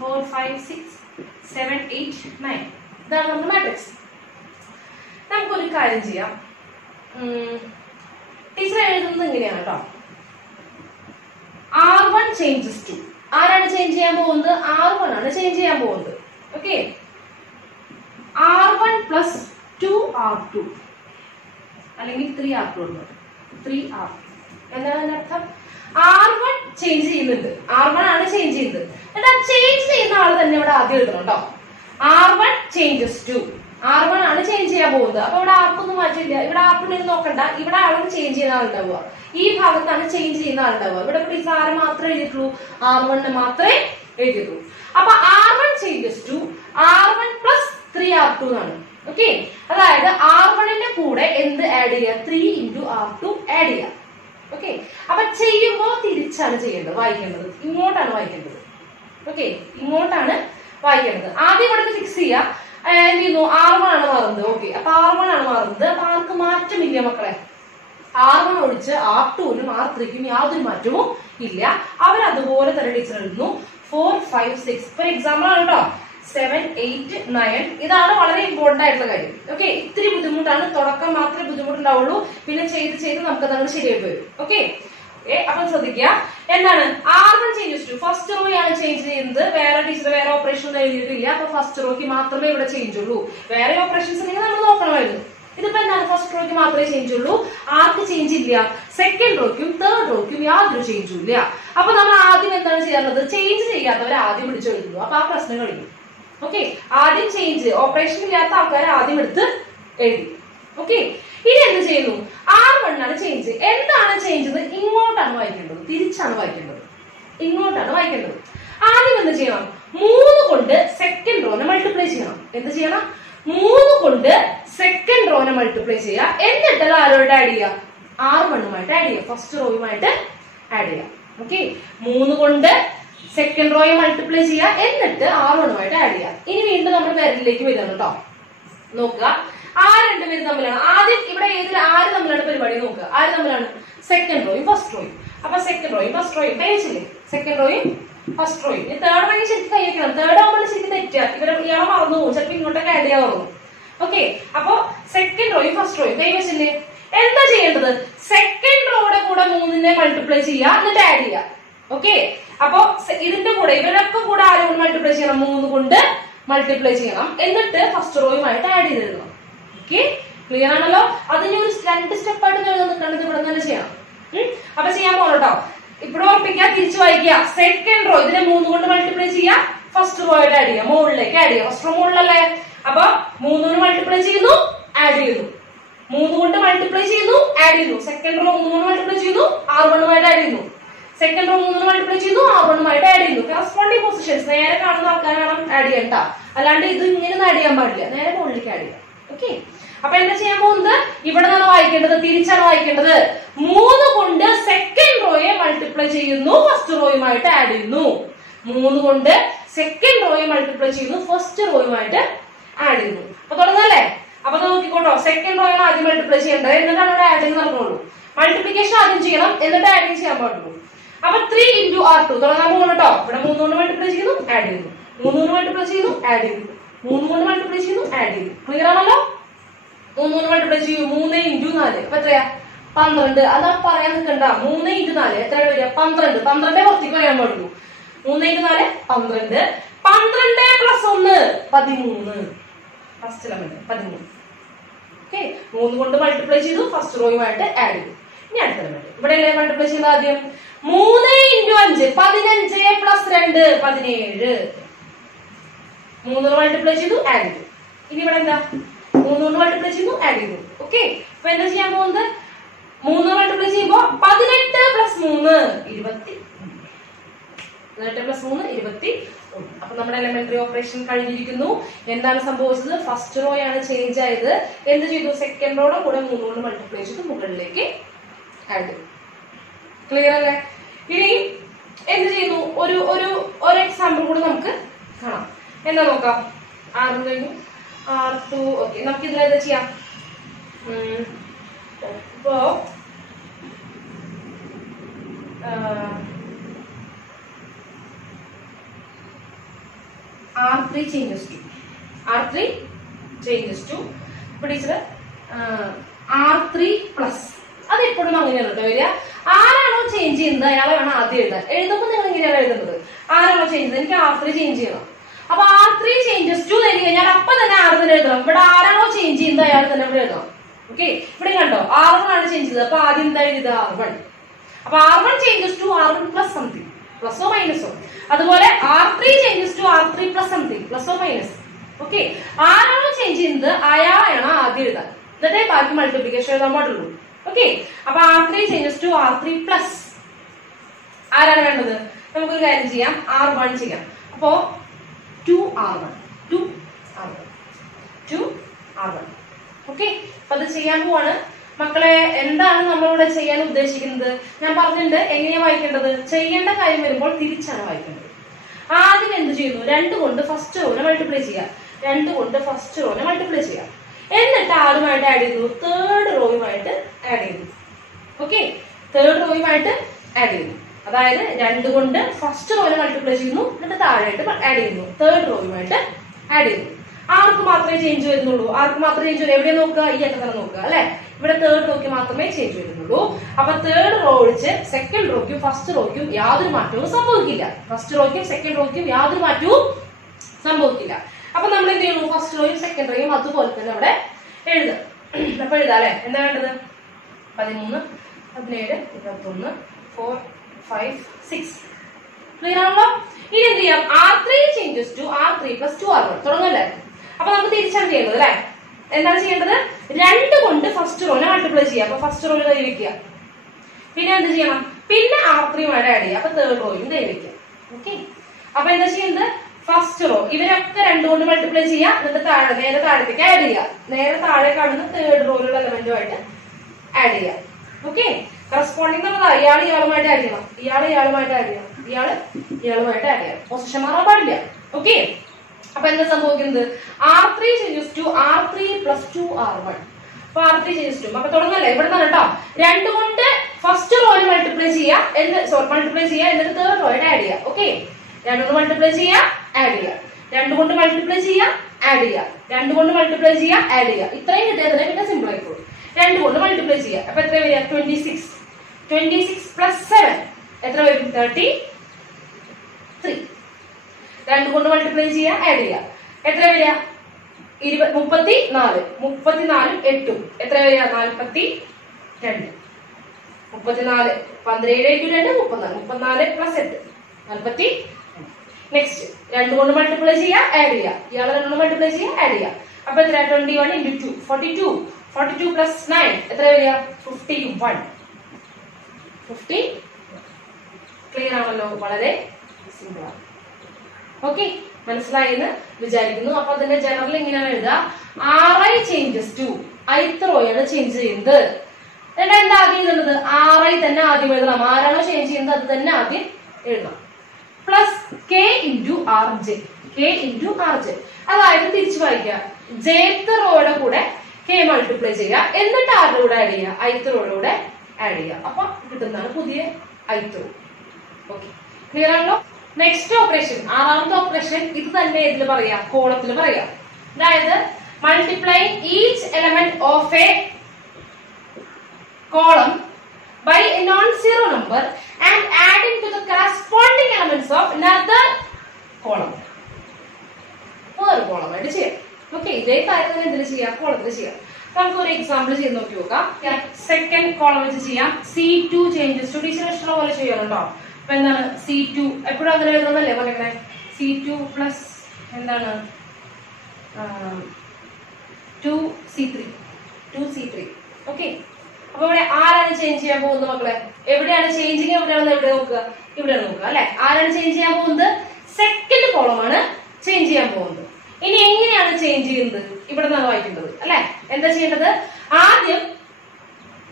4 5 6 7 8 9. ഇതാണ് നമ്മുടെ മാട്രിക്സ്. നമുക്കൊരു കാര്യം ചെയ്യാം. ടീച്ചർ എഴുതുന്നത് ഇങ്ങനെയാണ് കേട്ടോ. R1 changes to. ആരാണ് ചേഞ്ച് ചെയ്യാൻ പോകുന്നത്? R1 ആണ് ചേഞ്ച് ചെയ്യാൻ പോകുന്നത്. ഓക്കെ, R1 പ്ലസ് 2R2 അല്ലെങ്കിൽ 3R2 ഉണ്ട്. 3R. എന്താണ് അതിന്റെ അർത്ഥം? R1 ചേഞ്ച് ചെയ്യുന്നുണ്ട്. R1 ആണ് ചേഞ്ച് ചെയ്യുന്നത്. എന്നിട്ട് ആ ചേഞ്ച് ചെയ്യുന്ന ആൾ തന്നെ ഇവിടെ ആദ്യം എഴുതണം കേട്ടോ. R1 changes to. R1 ആണ് ചേഞ്ച് ചെയ്യാൻ പോകുന്നത്. അപ്പൊ ഇവിടെ ആർക്കൊന്നും മാറ്റില്ല. ഇവിടെ ആർക്കൊന്നും നോക്കണ്ട. ഇവിടെ ആളാണ് ചേഞ്ച് ചെയ്യുന്ന ആളുണ്ടാവുക. ഈ ഭാഗത്താണ് ചേഞ്ച് ചെയ്യുന്ന ആളുണ്ടാവുക. ഇവിടെ ടീച്ചർ ആരെ മാത്രമേ എഴുതിയിട്ടുള്ളൂ? R1 മാത്രമേ എഴുതിയിട്ടുള്ളൂ. അപ്പൊ R1 changes to R1 plus 3R2 എന്നാണ്. ഓക്കെ, അതായത് R1ന്റെ കൂടെ എന്ത് ആഡ് ചെയ്യുക? 3 into R2 ആഡ് ചെയ്യുക. ഓക്കെ, അപ്പൊ ചെയ്യുമ്പോൾ തിരിച്ചാണ് ചെയ്യേണ്ടത്, വായിക്കേണ്ടത്. ഇങ്ങോട്ടാണ് വായിക്കേണ്ടത്. ഓക്കെ, ഇങ്ങോട്ടാണ് വായിക്കേണ്ടത്. ആദ്യം ഇവിടെ ഫിക്സ് ചെയ്യാം. R1 ആണ് മാറുന്നത്. ഓക്കെ, അപ്പൊ R1 ആണ് മാറുന്നത്. അപ്പൊ ആർക്ക് മാറ്റമില്ല മക്കളെ. R1 ഒഴിച്ച് R2നും R3ക്കും യാതൊരു മാറ്റവും ഇല്ല. അവരതുപോലെ തന്നെ ടീച്ചർ എഴുതുന്നു. 4 5 6. ഫോർ എക്സാമ്പിൾ ആണ് കേട്ടോ. 7, 8, 9. ഇതാണ് വളരെ ഇമ്പോർട്ടന്റ് ആയിട്ടുള്ള കാര്യം. ഓക്കെ, ഇത്തിരി ബുദ്ധിമുട്ടാണ്, തുടക്കം മാത്രമേ ബുദ്ധിമുട്ടുണ്ടാവുള്ളൂ, പിന്നെ ചെയ്ത് ചെയ്ത് നമുക്ക് അതങ്ങനെ ശരിയായിട്ട് വരും. ഓക്കെ, അപ്പൊ ശ്രദ്ധിക്കുക. എന്താണ് R1 changes to first row ആണ് ചേഞ്ച് ചെയ്യുന്നത്. വേറെ ടീച്ചർ വേറെ ഓപ്പറേഷൻ ഒന്നും എഴുതിയിട്ടില്ല. അപ്പൊ ഫസ്റ്റ് റോയ്ക്ക് മാത്രമേ ഇവിടെ ചേഞ്ച് ഉള്ളൂ. വേറെ ഓപ്പറേഷൻസ് ഉണ്ടെങ്കിൽ നമ്മൾ നോക്കണമായിരുന്നു. ഇതിപ്പോ എന്താണ്, ഫസ്റ്റ് റോയ്ക്ക് മാത്രമേ ചേഞ്ച് ഉള്ളൂ, ആർക്ക് ചേഞ്ച് ഇല്ല. സെക്കൻഡ് റോയ്ക്കും തേർഡ് റോയ്ക്കും യാതൊരു ചേഞ്ചും ഇല്ല. അപ്പൊ നമ്മൾ ആദ്യം എന്താണ് ചെയ്യാറുള്ളത്, ചേഞ്ച് ചെയ്യാത്തവരെ ആദ്യം പിടിച്ചു എഴുതുന്നു. അപ്പൊ ആ പ്രശ്നം കഴിഞ്ഞു. ഓക്കെ, ആദ്യം ചേഞ്ച് ഓപ്പറേഷൻ ഇല്ലാത്ത ആൾക്കാരെ ആദ്യം എടുത്ത് എഴുതി. ഓക്കെ, ഇനി എന്ത് ചെയ്യുന്നു, R1 ആണ് ചേഞ്ച്. എന്താണ് ചേഞ്ച്? ഇങ്ങോട്ടാണ് വായിക്കേണ്ടത്, തിരിച്ചാണ് വായിക്കേണ്ടത്, ഇങ്ങോട്ടാണ് വായിക്കേണ്ടത്. ആദ്യം എന്ത് ചെയ്യണം, 3 കൊണ്ട് സെക്കൻഡ് റോനെ മൾട്ടിപ്ലൈ ചെയ്യണം. എന്ത് ചെയ്യണം, 3 കൊണ്ട് സെക്കൻഡ് റോനെ മൾട്ടിപ്ലൈ ചെയ്യുക. എന്നിട്ട് ആരോട്ട് ആഡ് ചെയ്യുക, R1 ആഡ് ചെയ്യുക, ഫസ്റ്റ് റോയുമായിട്ട് ആഡ് ചെയ്യുക. ഓക്കെ, 3 കൊണ്ട് സെക്കൻഡ് റോയെ മൾട്ടിപ്ലൈ ചെയ്യുക, എന്നിട്ട് R1 ആഡ് ചെയ്യുക. ഇനി വീണ്ടും നമ്മൾ പേരിലേക്ക് വരികയാണ് കേട്ടോ. നോക്കുക, ആ രണ്ടുപേരും തമ്മിലാണ് ആദ്യം ഇവിടെ ഏതിൽ ആര് തമ്മിലാണ് പരിപാടി നോക്കുക. ആര് തമ്മിലാണ്, സെക്കൻഡ് റോയും ഫസ്റ്റ് റോയും. അപ്പൊ സെക്കൻഡ് റോയും ഫസ്റ്റ് റോയും കഴിച്ചില്ലേ, സെക്കൻഡ് റോയും ഫസ്റ്റ് റോയും. തേർഡ് റോയും ശരിക്കും കൈയ്യക്കണം. തേർഡ് ആകുമ്പോൾ ശരിക്കും തെറ്റുക, ഇയാളെ മറന്നു പോകും, ചിലപ്പോൾ ഇങ്ങോട്ടൊക്കെ ആഡ് ചെയ്യാൻ തുടങ്ങും. ഓക്കെ, അപ്പൊ സെക്കൻഡ് റോയും ഫസ്റ്റ് റോയും കൈവച്ചില്ലേ. എന്താ ചെയ്യേണ്ടത്, സെക്കൻഡ് റോയുടെ കൂടെ 3നെ മൾട്ടിപ്ലൈ ചെയ്യുക, എന്നിട്ട് ആഡ് ചെയ്യുക. ഓക്കെ, അപ്പൊ ഇതിന്റെ കൂടെ ഇവരൊക്കെ കൂടെ ആരോട് മൾട്ടിപ്ലൈ ചെയ്യണം, 3 കൊണ്ട് മൾട്ടിപ്ലൈ ചെയ്യണം, എന്നിട്ട് ഫസ്റ്റ് റോയുമായിട്ട് ആഡ് ചെയ്തിടണം. ഓക്കെ, ക്ലിയർ ആണല്ലോ. അതിന് ഒരു 2 സ്റ്റെപ്പായിട്ട് നിൽക്കുന്നത് ഇവിടെ തന്നെ ചെയ്യണം. അപ്പൊ ചെയ്യാൻ പോകട്ടോ. ഇവിടെ ഉറപ്പിക്കുക, തിരിച്ചു വായിക്കുക. സെക്കൻഡ് റോ ഇതിനെ 3 കൊണ്ട് മൾട്ടിപ്ലൈ ചെയ്യുക, ഫസ്റ്റ് റോ ആയിട്ട് ആഡ് ചെയ്യുക, മുകളിലേക്ക് ആഡ് ചെയ്യുക. ഫസ്റ്റ് റോ മുകളിലല്ലേ, അപ്പൊ 3 കൊണ്ട് മൾട്ടിപ്ലൈ ചെയ്യുന്നു, ആഡ് ചെയ്യുന്നു. 3 കൊണ്ട് മൾട്ടിപ്ലൈ ചെയ്യുന്നു, ആഡ് ചെയ്യുന്നു. സെക്കൻഡ് റോ 3 കൊണ്ട് മൾട്ടിപ്ലൈ ചെയ്യുന്നു, R1 ആഡ് ചെയ്യുന്നു. സെക്കൻഡ് റോ 3 കൊണ്ട് മൾട്ടിപ്ലൈ ചെയ്യുന്നു, R1 ആഡ് ചെയ്യുന്നു. കറസ്പോണ്ടിങ് പൊസിഷൻസ് നേരെ കാണുന്ന ആൾക്കാരെ വേണം ആഡ് ചെയ്യണ്ട, അല്ലാണ്ട് ഇത് ഇങ്ങനെ ആഡ് ചെയ്യാൻ പാടില്ല, നേരെ മുകളിലേക്ക് ആഡ് ചെയ്യാം. ഓക്കെ, അപ്പൊ എന്താ ചെയ്യാൻ പോകുന്നത്, ഇവിടെ നിന്നാണ് വായിക്കേണ്ടത്, തിരിച്ചാണ് വായിക്കേണ്ടത്. 3 കൊണ്ട് സെക്കൻഡ് റോയെ മൾട്ടിപ്ലൈ ചെയ്യുന്നു, ഫസ്റ്റ് റോയുമായിട്ട് ആഡ് ചെയ്യുന്നു. 3 കൊണ്ട് സെക്കൻഡ് റോയെ മൾട്ടിപ്ലൈ ചെയ്യുന്നു, ഫസ്റ്റ് റോയുമായിട്ട് ആഡ് ചെയ്യുന്നു. അപ്പൊ തുടങ്ങല്ലേ. അപ്പൊ നോക്കിക്കോട്ടോ, സെക്കൻഡ് റോയാണ് ആദ്യം മൾട്ടിപ്ലൈ ചെയ്യേണ്ടത്, എന്നിട്ടാണ് ഇവിടെ ആഡിങ് നടക്കുള്ളൂ. മൾട്ടിപ്ലിക്കേഷൻ ആദ്യം ചെയ്യണം, എന്നിട്ട് ആഡിങ് ചെയ്യാൻ പാടുള്ളൂ. അപ്പൊ 3 into R2 തുടങ്ങാൻ പോകുന്നു കേട്ടോ. ഇവിടെ 3 കൊണ്ട് മൾട്ടിപ്ലൈ ചെയ്യുന്നു, ആഡ് ചെയ്യുന്നു. 3 കൊണ്ട് മൾട്ടിപ്ലൈ ചെയ്യുന്നു, ആഡ് ചെയ്യുന്നു. 3 കൊണ്ട് മൾട്ടിപ്ലൈ ചെയ്യുന്നു, ആഡ് ചെയ്യുന്നു. ക്ലിയർ ആണല്ലോ. 3 കൊണ്ട് മൾട്ടിപ്ലൈ ചെയ്യൂ, 3 into 4 അപ്പൊ എത്രയാ, 12. അതാ പറയാൻ നിൽക്കണ്ട. 3 into 4 എത്രയാണ് വരിക, 12. 12 പുറത്തേക്ക് പറയാൻ പാടുള്ളൂ. 3 into 4 12. 12 plus 1 13. First element 13. Okay, 3 കൊണ്ട് മൾട്ടിപ്ലൈ ചെയ്തു, ഫസ്റ്റ് റോയുമായിട്ട് ആഡ് ചെയ്തു. ഇനി അടുത്ത എലമെന്റ് ഇവിടെ അല്ലേ മൾട്ടിപ്ലൈ ചെയ്ത ആദ്യം. 3 into 5 15 plus 2 17. 3 മൾട്ടിപ്ലൈ ചെയ്തു, ആഡ് ചെയ്തു. ഇനി ഇവിടെ എന്താ, 3 കൊണ്ട് മൾട്ടിപ്ലൈ ചെയ്തു, ആഡ് ചെയ്തു. ഓക്കെ, അപ്പൊ എന്താ ചെയ്യാൻ പോകുന്നത്, 3 മൾട്ടിപ്ലൈ ചെയ്യുമ്പോ 18 plus 3 20. 18 plus 3 21. അപ്പൊ നമ്മുടെ എലിമെന്ററി ഓപ്പറേഷൻ കഴിഞ്ഞിരിക്കുന്നു. എന്താണ് സംഭവിച്ചത്, ഫസ്റ്റ് റോ ആണ് ചേഞ്ച് ആയത്. എന്ത് ചെയ്തു, സെക്കൻഡ് റോയുടെ കൂടെ 3 കൊണ്ട് മൾട്ടിപ്ലൈ ചെയ്ത് മുകളിലേക്ക് ആഡ് ചെയ്തു. ക്ലിയർ അല്ലേ. ഇനി എന്ത് ചെയ്യുന്നു, ഒരു എക്സാമ്പിൾ കൂടെ നമുക്ക് കാണാം. എന്താ നോക്കാം, R1 കഴിഞ്ഞു, R2. ഓക്കെ, നമുക്ക് ഇതിൽ എന്താ ചെയ്യാം, ഇപ്പോ R3 changes to R3 changes to ഇപ്പൊ ടീച്ചർ R3 plus. അത് എപ്പോഴും അങ്ങനെയാണ് കേട്ടോ വരിക. ആരാണോ ചേഞ്ച് ചെയ്യുന്നത് അയാളെ വേണം ആദ്യം എഴുതാൻ. എഴുതുമ്പോൾ നിങ്ങൾ ഇങ്ങനെയാണ് എഴുതുന്നത്, ആരാണോ ചേഞ്ച് ചെയ്യുന്നത്, എനിക്ക് R3 ചേഞ്ച് ചെയ്യണം. അപ്പൊ R3 changes to എഴുതി കഴിഞ്ഞാൽ അപ്പൊ തന്നെ R തന്നെ എഴുതണം. ഇവിടെ ആരാണോ ചേഞ്ച് ചെയ്യുന്നത് അയാൾ തന്നെ ഇവിടെ എഴുതണം. ഓക്കെ, ഇവിടെ കണ്ടോ R1 ആണ് ചേഞ്ച് ചെയ്തത്, അപ്പൊ ആദ്യം എന്താ എഴുതുക, R1. അപ്പൊ R1 changes to R1 plus something, പ്ലസോ മൈനസോ. അതുപോലെ R3 changes to R3 plus something, പ്ലസോ മൈനസ്. ഓക്കെ, ആരാണോ ചേഞ്ച് ചെയ്യുന്നത് അയാളെയാണ് ആദ്യം എഴുതാൻ, എന്നിട്ടേ ബാക്കി മൾട്ടിപ്ലിക്കേഷൻ എഴുതാൻ പാടുള്ളൂ. ഓക്കെ, അപ്പൊ R3 changes to R3 plus. ആരാണ് വേണ്ടത്, നമുക്കൊരു കാര്യം ചെയ്യാം, R1 ചെയ്യാം. അപ്പോ 2R1. ഓക്കെ, അപ്പൊ അത് ചെയ്യാൻ പോവാണ് മക്കളെ. എന്താണ് നമ്മളിവിടെ ചെയ്യാൻ ഉദ്ദേശിക്കുന്നത് ഞാൻ പറഞ്ഞിട്ടുണ്ട്. എങ്ങനെയാ വായിക്കേണ്ടത്, ചെയ്യേണ്ട കാര്യം വരുമ്പോൾ തിരിച്ചാണ് വായിക്കേണ്ടത്. ആദ്യം എന്ത് ചെയ്യുന്നു, 2 കൊണ്ട് ഫസ്റ്റ് റോനെ മൾട്ടിപ്ലൈ ചെയ്യാം. 2 കൊണ്ട് ഫസ്റ്റ് റോനെ മൾട്ടിപ്ലൈ ചെയ്യാം. എന്നിട്ട് ആരുമായിട്ട് ആഡ് ചെയ്തു, തേർഡ് റോയുമായിട്ട് ആഡ് ചെയ്തു. ഓക്കെ, തേർഡ് റോയുമായിട്ട് ആഡ് ചെയ്തു. അതായത് 2 കൊണ്ട് ഫസ്റ്റ് റോയിൽ മൾട്ടിപ്ലൈ ചെയ്യുന്നു, എന്നിട്ട് താഴെയായിട്ട് ആഡ് ചെയ്യുന്നു, തേർഡ് റോയുമായിട്ട് ആഡ് ചെയ്യുന്നു. ആർക്ക് മാത്രമേ ചേഞ്ച് വരുന്നുള്ളൂ? ആർക്ക് മാത്രമേ ചേഞ്ച് വരും? എവിടെ നോക്കുക? ഈ അറ്റം നോക്കുക അല്ലെ. ഇവിടെ തേർഡ് റോയ്ക്ക് മാത്രമേ ചേഞ്ച് വരുന്നുള്ളൂ. അപ്പൊ തേർഡ് റോ ഒഴിച്ച് സെക്കൻഡ് റോയ്ക്കും ഫസ്റ്റ് റോയ്ക്കും യാതൊരു മാറ്റവും സംഭവിക്കില്ല. ഫസ്റ്റ് റോയ്ക്കും സെക്കൻഡ് റോയ്ക്കും യാതൊരു മാറ്റവും സംഭവിക്കില്ല. അപ്പൊ നമ്മൾ എന്ത് ചെയ്യുന്നു? ഫസ്റ്റ് റോയും സെക്കൻഡ് റോയും അതുപോലെ തന്നെ അവിടെ എഴുതാം. അപ്പൊ എഴുതാം അല്ലെ. എന്താ വേണ്ടത്? 13, 17, 21, 4, 5, 6. ക്ലിയർ ആണല്ലോ? ഇനി എന്ത് ചെയ്യാം? R3 changes to R3 + 2R1 തുടങ്ങല്ലേ. അപ്പൊ നമുക്ക് തിരിച്ചാണ് ചെയ്യുന്നത് അല്ലെ. എന്താണ് ചെയ്യേണ്ടത്? 2 കൊണ്ട് ഫസ്റ്റ് റോനെ മൾട്ടിപ്ലൈ ചെയ്യാം. അപ്പൊ ഫസ്റ്റ് റോയിൽ കൈ വെക്കുക. പിന്നെ എന്ത് ചെയ്യണം? പിന്നെ R3 ആഡ് ചെയ്യുക. അപ്പൊ തേർഡ് റോയിലും കൈ വെക്കുക. ഓക്കെ. അപ്പൊ എന്താ ചെയ്യുന്നത്? ഫസ്റ്റ് റോ ഇവരൊക്കെ 2 കൊണ്ട് മൾട്ടിപ്ലൈ ചെയ്യുക, എന്നിട്ട് നേരെ താഴത്തേക്ക് ആഡ് ചെയ്യുക. നേരെ താഴെ കാണുന്ന തേർഡ് റോയിലുള്ള എലമെന്റുമായിട്ട് ആഡ് ചെയ്യുക. ഓക്കെ. കറസ്പോണ്ടിങ് നമ്മൾ ഇയാളുമായിട്ട് ആഡ് ചെയ്യണം, ഇയാളുമായിട്ട് ആഡ് ചെയ്യണം, ഇയാളുമായിട്ട് ആഡ് ചെയ്യണം. പൊസിഷൻ മാറാൻ പാടില്ല. ഓക്കെ. അപ്പൊ എന്താ സംഭവിക്കുന്നത്? R3 changes to R3 + 2R1. അപ്പൊ R3 ചേഞ്ചസ് ടു. അപ്പൊ തുടങ്ങല്ലേ. ഇവിടെ നിന്നാണ് കേട്ടോ. 2 കൊണ്ട് ഫസ്റ്റ് റോയിൽ മൾട്ടിപ്ലൈ ചെയ്യുക, എന്നിട്ട് തേർഡ് റോയിൽ ആഡ് ചെയ്യുക. ഓക്കെ. 2 കൊണ്ട് മൾട്ടിപ്ലൈ ചെയ്യുക, ആഡ് ചെയ്യുക, 2 കൊണ്ട് മൾട്ടിപ്ലൈ ചെയ്യുക, ആഡ് ചെയ്യുക, 2 കൊണ്ട് മൾട്ടിപ്ലൈ ചെയ്യുക, ആഡ് ചെയ്യുക. ഇത്രയും കിട്ടിയാൽ പിന്നെ സിമ്പിൾ ആയിക്കോളും. 2 കൊണ്ട് മൾട്ടിപ്ലൈ ചെയ്യുക. അപ്പൊ എത്ര വരിക? 26. 26 + 7 എത്ര വരും? 33. 2 കൊണ്ട് മൾട്ടിപ്ലൈ ചെയ്യുക, ആഡ് ചെയ്യുക. എത്ര വരിക? 34. 34 8 എത്ര വരിക? 42. 34 17 × 2 34. 34 + 8 40. നെക്സ്റ്റ് 2 കൊണ്ട് മൾട്ടിപ്ലൈ ചെയ്യുക, ആഡ് ചെയ്യുക. ഇയാളെ 2 കൊണ്ട് മൾട്ടിപ്ലൈ ചെയ്യുക, ആഡ് ചെയ്യുക. അപ്പൊ എത്ര? 21 × 2 42. 42 + 9 എത്ര വരിക? 51. 50. ക്ലിയർ ആണല്ലോ? വളരെ സിമ്പിൾ ആണ്. ഓക്കെ. മനസ്സിലായെന്ന് വിചാരിക്കുന്നു. അപ്പൊ അതിന്റെ ജനറൽ ഇങ്ങനെയാണ് എഴുതുക. RI ചേഞ്ചസ് ടു ith റോയാണ് ചേഞ്ച് ചെയ്യുന്നത്. എന്നിട്ട് എന്താ ആദ്യം എഴുതുന്നത്? RI തന്നെ ആദ്യം എഴുതണം. ആരാണോ ചേഞ്ച് ചെയ്യുന്നത് അത് തന്നെ ആദ്യം എഴുതണം. Plus K × RJ. K × RJ. അതായത് തിരിച്ചു വായിക്കുക. jth റോയുടെ കൂടെ K മൾട്ടിപ്ലൈ ചെയ്യുക, എന്നിട്ട് ആരുടെ കൂടെ ആഡ് ചെയ്യുക? ith റോയുടെ കൂടെ ആഡ് ചെയ്യുക. അപ്പൊ കിട്ടുന്നതാണ് പുതിയ ith റോ. ഓക്കെ. ക്ലിയർ ആണല്ലോ? നെക്സ്റ്റ് ഓപ്പറേഷൻ, ആറാമത്തെ ഓപ്പറേഷൻ ഇത് തന്നെ ഇതിൽ പറയാം, കോളത്തിൽ പറയാം. അതായത് multiplying each element of A column by a non-zero number and adding to the corresponding elements of another column. ഒരു കോളമായിട്ട് ചെയ്യാം. ഓക്കെ. ഇതേ കാര്യം തന്നെ ഇതിൽ ചെയ്യാം, കോളത്തിൽ ചെയ്യാം. നമുക്ക് ഒരു എക്സാമ്പിൾ ചെയ്ത് നോക്കി നോക്കാം. സെക്കൻഡ് കോളം വെച്ച് ചെയ്യാം. C2 changes to. ടീച്ചർ ഇഷ്ടമുള്ള പോലെ ചെയ്യണം കേട്ടോ. അപ്പൊ എന്താണ്? C2 എപ്പോഴും അങ്ങനെ എഴുതുന്നല്ലേ പറഞ്ഞേ. C2 പ്ലസ് എന്താണ്? 2C3. ഓക്കെ. അപ്പൊ ഇവിടെ ആരാണ് ചേഞ്ച് ചെയ്യാൻ പോകുന്നത് മക്കളെ? എവിടെയാണ് ചേഞ്ചിങ്? എവിടെയാണെന്ന് എവിടെ നോക്കുക? ഇവിടെയാണ് നോക്കുക അല്ലെ. ആരാണ് ചേഞ്ച് ചെയ്യാൻ പോകുന്നത്? സെക്കൻഡ് കോളമാണ് ചേഞ്ച് ചെയ്യാൻ പോകുന്നത്. ഇനി എങ്ങനെയാണ് ചേഞ്ച് ചെയ്യുന്നത്? ഇവിടെ നിന്നാണ് വായിക്കേണ്ടത് അല്ലെ. എന്താ ചെയ്യേണ്ടത്? ആദ്യം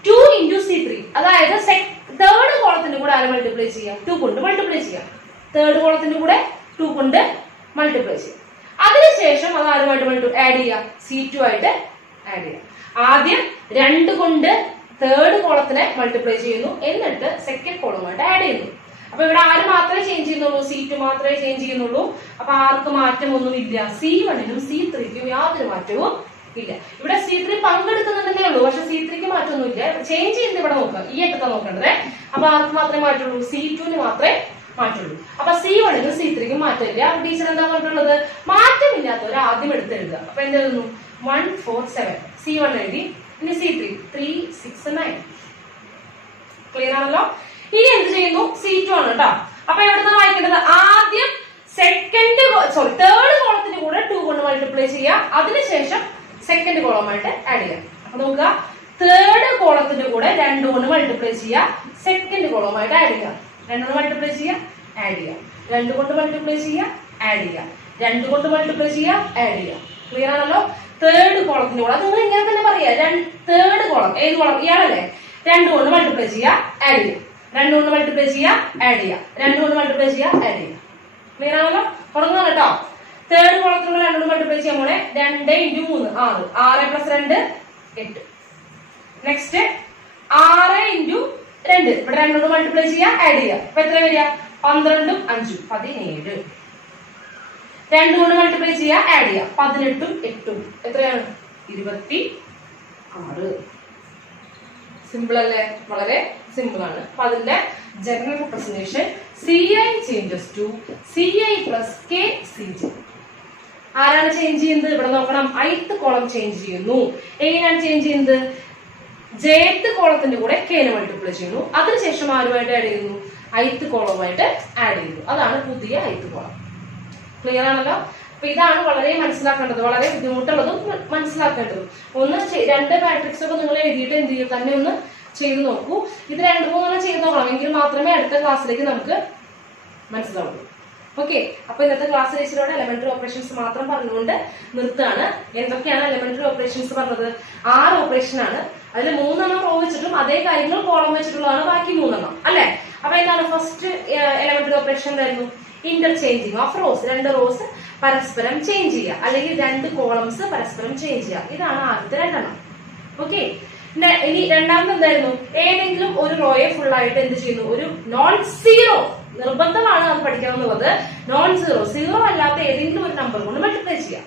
2 × C3, അതായത് തേർഡ് കോളത്തിന്റെ കൂടെ ആര് മൾട്ടിപ്ലൈ ചെയ്യാം? 2 കൊണ്ട് മൾട്ടിപ്ലൈ ചെയ്യാം. തേർഡ് കോളത്തിന്റെ കൂടെ 2 കൊണ്ട് മൾട്ടിപ്ലൈ ചെയ്യാം. അതിനുശേഷം അത് ആരുമായിട്ട് ആഡ് ചെയ്യാം? C2 ആയിട്ട് ആഡ് ചെയ്യാം. ആദ്യം 2 കൊണ്ട് തേർഡ് കോളത്തിനെ മൾട്ടിപ്ലൈ ചെയ്യുന്നു, എന്നിട്ട് സെക്കൻഡ് കോളമായിട്ട് ആഡ് ചെയ്യുന്നു. അപ്പൊ ഇവിടെ ആര് മാത്രമേ ചേഞ്ച് ചെയ്യുന്നുള്ളൂ? C2 മാത്രമേ ചേഞ്ച് ചെയ്യുന്നുള്ളൂ. അപ്പൊ ആർക്ക് മാറ്റമൊന്നും ഇല്ല. C1നും C3ക്കും യാതൊരു മാറ്റവും ഇല്ല. ഇവിടെ C3 പങ്കെടുക്കുന്നുണ്ടെന്നേ ഉള്ളൂ, പക്ഷെ C3ക്ക് മാറ്റമൊന്നും ഇല്ല. ചേഞ്ച് ചെയ്യുന്നത് ഇവിടെ നോക്കുക, ഈ അറ്റത്താ നോക്കേണ്ടത്. അപ്പൊ ആർക്ക് മാത്രമേ മാറ്റുള്ളൂ? C2ന് മാത്രമേ മാറ്റുള്ളൂ. അപ്പൊ C1നും C3ക്കും മാറ്റമില്ല. അപ്പൊ ടീച്ചർ എന്താ പറഞ്ഞിട്ടുള്ളത്? മാറ്റമില്ലാത്തവർ ആദ്യം എടുത്തെഴുതുക. അപ്പൊ എന്തെഴുതുന്നു? 1 4 7. C1 എഴുതി. ഇനി C3 3 6 9. ക്ലിയർ ആണല്ലോ? ഇനി എന്ത് ചെയ്യുന്നു? C2 ആണ് കേട്ടോ. അപ്പൊ എവിടുന്ന് വായിക്കേണ്ടത്? ആദ്യം തേർഡ് കോളത്തിന്റെ കൂടെ 2 കൊണ്ട് മൾട്ടിപ്ലൈ ചെയ്യാം. അതിനുശേഷം സെക്കൻഡ് കോളമായിട്ട് ആഡ് ചെയ്യാം. അപ്പൊ നോക്കുക, തേർഡ് കോളത്തിന്റെ കൂടെ 2 കൊണ്ട് മൾട്ടിപ്ലൈ ചെയ്യാം, സെക്കൻഡ് കോളമായിട്ട് ആഡ് ചെയ്യാം. 2 കൊണ്ട് മൾട്ടിപ്ലൈ ചെയ്യാം, ആഡ് ചെയ്യാം. 2 കൊണ്ട് മൾട്ടിപ്ലൈ ചെയ്യാം, ആഡ് ചെയ്യാം. 2 കൊണ്ട് മൾട്ടിപ്ലൈ ചെയ്യാം, ആഡ് ചെയ്യാം. ക്ലിയർ ആണല്ലോ? തേർഡ് കോളത്തിന്റെ കൂടെ നിങ്ങൾ ഇങ്ങനെ തന്നെ പറയാ. തേർഡ് കോളം ഏത് കോളം? ഇയാളല്ലേ. 2 കൊണ്ട് മൾട്ടിപ്ലൈ ചെയ്യാം, ആഡ് ചെയ്യാം. 2 കൊണ്ട് മൾട്ടിപ്ലൈ ചെയ്യാം, ആഡ് ചെയ്യാം. 2 കൊണ്ട് മൾട്ടിപ്ലൈ ചെയ്യാം, ആഡ് ചെയ്യാം. ക്ലിയർ ആണല്ലോ? തുടങ്ങുക കേട്ടോ. തേർഡ് കോളത്തിലൂടെ 2 കൊണ്ട് മൾട്ടിപ്ലൈ ചെയ്യാൻ പോണേ. 2 × 3 6. 6 + 2 8. നെക്സ്റ്റ് 6 × 2. ഇവിടെ 2 കൊണ്ട് മൾട്ടിപ്ലൈ ചെയ്യുക, ആഡ് ചെയ്യുക. അപ്പൊ എത്ര വരിക? 12 ഉം 5 ഉം 17. 2 കൊണ്ട് മൾട്ടിപ്ലൈ ചെയ്യുക, ആഡ് ചെയ്യുക. 18 ഉം 8 ഉം എത്രയാണ്? 26. സിമ്പിൾ അല്ലേ? വളരെ സിമ്പിൾ ആണ്. അപ്പൊ അതിന്റെ general representation CI changes to CI plus KCJ. ആരാണ് ചേഞ്ച് ചെയ്യുന്നത്? ഇവിടെ നോക്കണം. ith കോളം ചേഞ്ച് ചെയ്യുന്നു. എങ്ങനെയാണ് ചേഞ്ച് ചെയ്യുന്നത്? jth കോളത്തിന്റെ കൂടെ k നെ മൾട്ടിപ്ലൈ ചെയ്യുന്നു. അതിനുശേഷം ആരുമായിട്ട് ആഡ് ചെയ്യുന്നു? ith കോളവുമായിട്ട് ആഡ് ചെയ്യുന്നു. അതാണ് പുതിയ ith കോളം. ക്ലിയർ ആണല്ലോ? അപ്പൊ ഇതാണ് വളരെ മനസ്സിലാക്കേണ്ടത്, വളരെ ബുദ്ധിമുട്ടുള്ളതും മനസ്സിലാക്കേണ്ടതും. ഒന്ന് 2 മാട്രിക്സ് ഒക്കെ നിങ്ങൾ എഴുതിയിട്ട് എന്ത് ചെയ്യും? തന്നെ ഒന്ന് ചെയ്ത് നോക്കൂ. ഇത് 2-3 ചെയ്ത് നോക്കണം, എങ്കിൽ മാത്രമേ അടുത്ത ക്ലാസ്സിലേക്ക് നമുക്ക് മനസ്സിലാവുള്ളൂ. ഓക്കെ, അപ്പൊ ഇന്നത്തെ ക്ലാസ് ടീച്ചറോട് എലമെന്ററി ഓപ്പറേഷൻസ് മാത്രം പറഞ്ഞുകൊണ്ട് നിർത്തുകയാണ്. എന്തൊക്കെയാണ് എലമെന്ററി ഓപ്പറേഷൻസ് പറഞ്ഞത്? 6 ഓപ്പറേഷൻ ആണ്. അതിൽ 3 റോ വെച്ചിട്ടും അതേ കാര്യങ്ങൾ കോളം വെച്ചിട്ടുള്ളതാണ് ബാക്കി 3 അല്ലെ? അപ്പൊ എന്താണ് ഫസ്റ്റ് എലമെന്ററി ഓപ്പറേഷൻ? എന്തായിരുന്നു? Interchanging of rows. 2 റോസ് പരസ്പരം ചേഞ്ച് ചെയ്യുക, അല്ലെങ്കിൽ 2 കോളംസ് പരസ്പരം ചേഞ്ച് ചെയ്യുക. ഇതാണ് ആദ്യത്തെ 2. ഓക്കെ, ഇനി രണ്ടാമത് എന്തായിരുന്നു? ഏതെങ്കിലും ഒരു റോയെ ഫുൾ ആയിട്ട് എന്ത് ചെയ്യുന്നു? ഒരു നോൺ സീറോ, നിർബന്ധമാണ് അത് പഠിക്കാവുന്നത്. നോൺ സീറോ, സീറോ അല്ലാത്ത ഏതെങ്കിലും ഒരു നമ്പർ കൊണ്ട് മൾട്ടിപ്ലൈ ചെയ്യാം.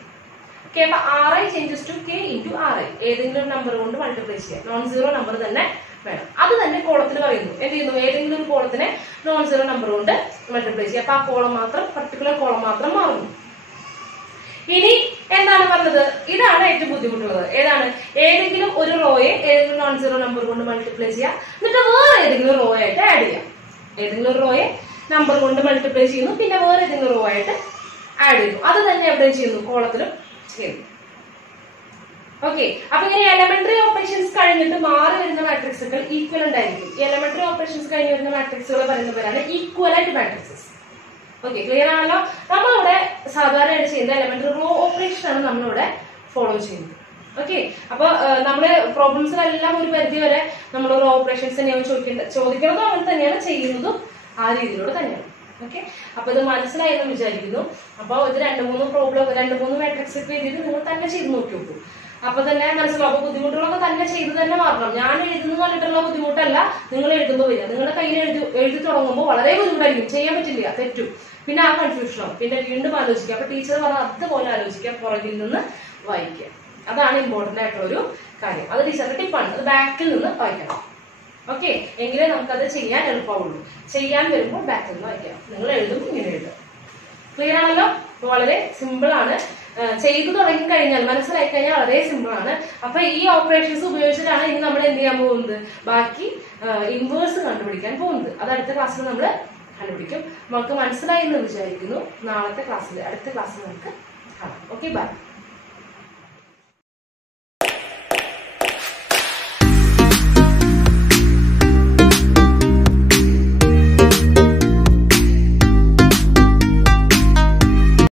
ഓക്കെ, അപ്പൊ RI changes to K into RI. ഏതെങ്കിലും ഒരു നമ്പർ കൊണ്ട് മൾട്ടിപ്ലൈ ചെയ്യാം. നോൺ സീറോ നമ്പർ തന്നെ വേണം. അത് തന്നെ കോളത്തിന് പറയുന്നു. എന്ത് ചെയ്യുന്നു? ഏതെങ്കിലും ഒരു കോളത്തിനെ നോൺ സീറോ നമ്പർ കൊണ്ട് മൾട്ടിപ്ലൈ ചെയ്യാം. അപ്പൊ ആ കോളം മാത്രം, പർട്ടിക്കുലർ കോളം മാത്രം മാറുന്നു. ഇനി എന്താണ് പറഞ്ഞത്? ഇതാണ് ഏറ്റവും ബുദ്ധിമുട്ടുള്ളത്. ഏതാണ്? ഏതെങ്കിലും ഒരു റോയെ ഏതെങ്കിലും നോൺ സീറോ നമ്പർ കൊണ്ട് മൾട്ടിപ്ലൈ ചെയ്യാം, എന്നിട്ട് വേറെ ഏതെങ്കിലും റോ ആയിട്ട് ആഡ് ചെയ്യാം. ഏതെങ്കിലും ഒരു റോയെ നമ്പർ കൊണ്ട് മൾട്ടിപ്ലൈ ചെയ്യുന്നു, പിന്നെ വേറെ ഏതെങ്കിലും റോ ആയിട്ട് ആഡ് ചെയ്യുന്നു. അത് തന്നെ എവിടെ ചെയ്യുന്നു? കോളത്തിലും ചെയ്യുന്നു. ഓക്കെ, അപ്പൊ ഇങ്ങനെ എലമെന്ററി ഓപ്പറേഷൻസ് കഴിഞ്ഞിട്ട് മാറി വരുന്ന മാട്രിക്സുകൾ ഈക്വലന്റ് ആയിരിക്കും. ഈ എലമെന്ററി ഓപ്പറേഷൻസ് കഴിഞ്ഞ് വരുന്ന മാട്രിക്സുകൾ പറയുന്ന പേരാണ് ഈക്വലന്റ് മാട്രിക്സസ്. ഓക്കെ, ക്ലിയർ ആണല്ലോ? നമ്മളിവിടെ സാധാരണയായിട്ട് ചെയ്യുന്ന എലമെന്ററി റോ ഓപ്പറേഷൻ ആണ് നമ്മളിവിടെ ഫോളോ ചെയ്യുന്നത്. ഓക്കെ, അപ്പൊ നമ്മുടെ പ്രോബ്ലംസിലെല്ലാം ഒരു പരിധി വരെ നമ്മൾ റോ ഓപ്പറേഷൻസ് തന്നെയാണ് ചോദിക്കുന്നതും അങ്ങനെ തന്നെയാണ് ചെയ്യുന്നതും ആ രീതിയിലൂടെ തന്നെയാണ്. ഓക്കെ, അപ്പൊ ഇത് മനസ്സിലായെന്ന് വിചാരിക്കുന്നു. അപ്പൊ ഇത് 2-3 പ്രോബ്ലം, 2-3 മാട്രിക്സ് ഒക്കെ എഴുതിയിട്ട് നിങ്ങൾ തന്നെ ചെയ്ത് നോക്കി നോക്കൂ. അപ്പൊ തന്നെ മനസ്സിലാവും. അപ്പൊ ബുദ്ധിമുട്ടുകളൊക്കെ തന്നെ ചെയ്ത് തന്നെ മാറണം. ഞാൻ എഴുതുന്ന പറഞ്ഞിട്ടുള്ള ബുദ്ധിമുട്ടല്ല, നിങ്ങൾ എഴുതുമ്പോൾ വരിക. നിങ്ങളുടെ കയ്യിൽ എഴുതി തുടങ്ങുമ്പോൾ വളരെ ബുദ്ധിമുട്ടായിരിക്കും, ചെയ്യാൻ പറ്റില്ല, തെറ്റും, പിന്നെ ആ കൺഫ്യൂഷൻ ആവും, പിന്നെ വീണ്ടും ആലോചിക്കുക. അപ്പൊ ടീച്ചർ പറഞ്ഞ അതുപോലെ ആലോചിക്കുക, പുറകിൽ നിന്ന് വായിക്കുക. അതാണ് ഇമ്പോർട്ടന്റ് ആയിട്ടുള്ള ഒരു കാര്യം. അത് ടീച്ചറിന്റെ ടിപ്പാണ്. അത് ബാക്കിൽ നിന്ന് വായിക്കണം. ഓക്കെ, എങ്കിലേ നമുക്കത് ചെയ്യാൻ എളുപ്പമുള്ളൂ. ചെയ്യാൻ വരുമ്പോൾ ബാക്കിൽ നിന്ന് വായിക്കണം. നിങ്ങൾ എഴുതുമ്പോൾ ഇങ്ങനെ എഴുതുക. ക്ലിയർ ആണല്ലോ? വളരെ സിമ്പിൾ ആണ്. ചെയ്തു തുടങ്ങി കഴിഞ്ഞാൽ, മനസ്സിലാക്കി കഴിഞ്ഞാൽ വളരെ സിമ്പിൾ ആണ്. അപ്പൊ ഈ ഓപ്പറേഷൻസ് ഉപയോഗിച്ചിട്ടാണ് ഇനി നമ്മൾ എന്ത് ചെയ്യാൻ പോകുന്നത്? ബാക്കി ഇൻവേഴ്സ് കണ്ടുപിടിക്കാൻ പോകുന്നത്. അത് അടുത്ത ക്ലാസ്സിൽ നമ്മൾ കണ്ടുപിടിക്കും. നമുക്ക് മനസ്സിലായി എന്ന് വിചാരിക്കുന്നു. അടുത്ത ക്ലാസ്സിൽ നമുക്ക് കാണാം. Okay, by.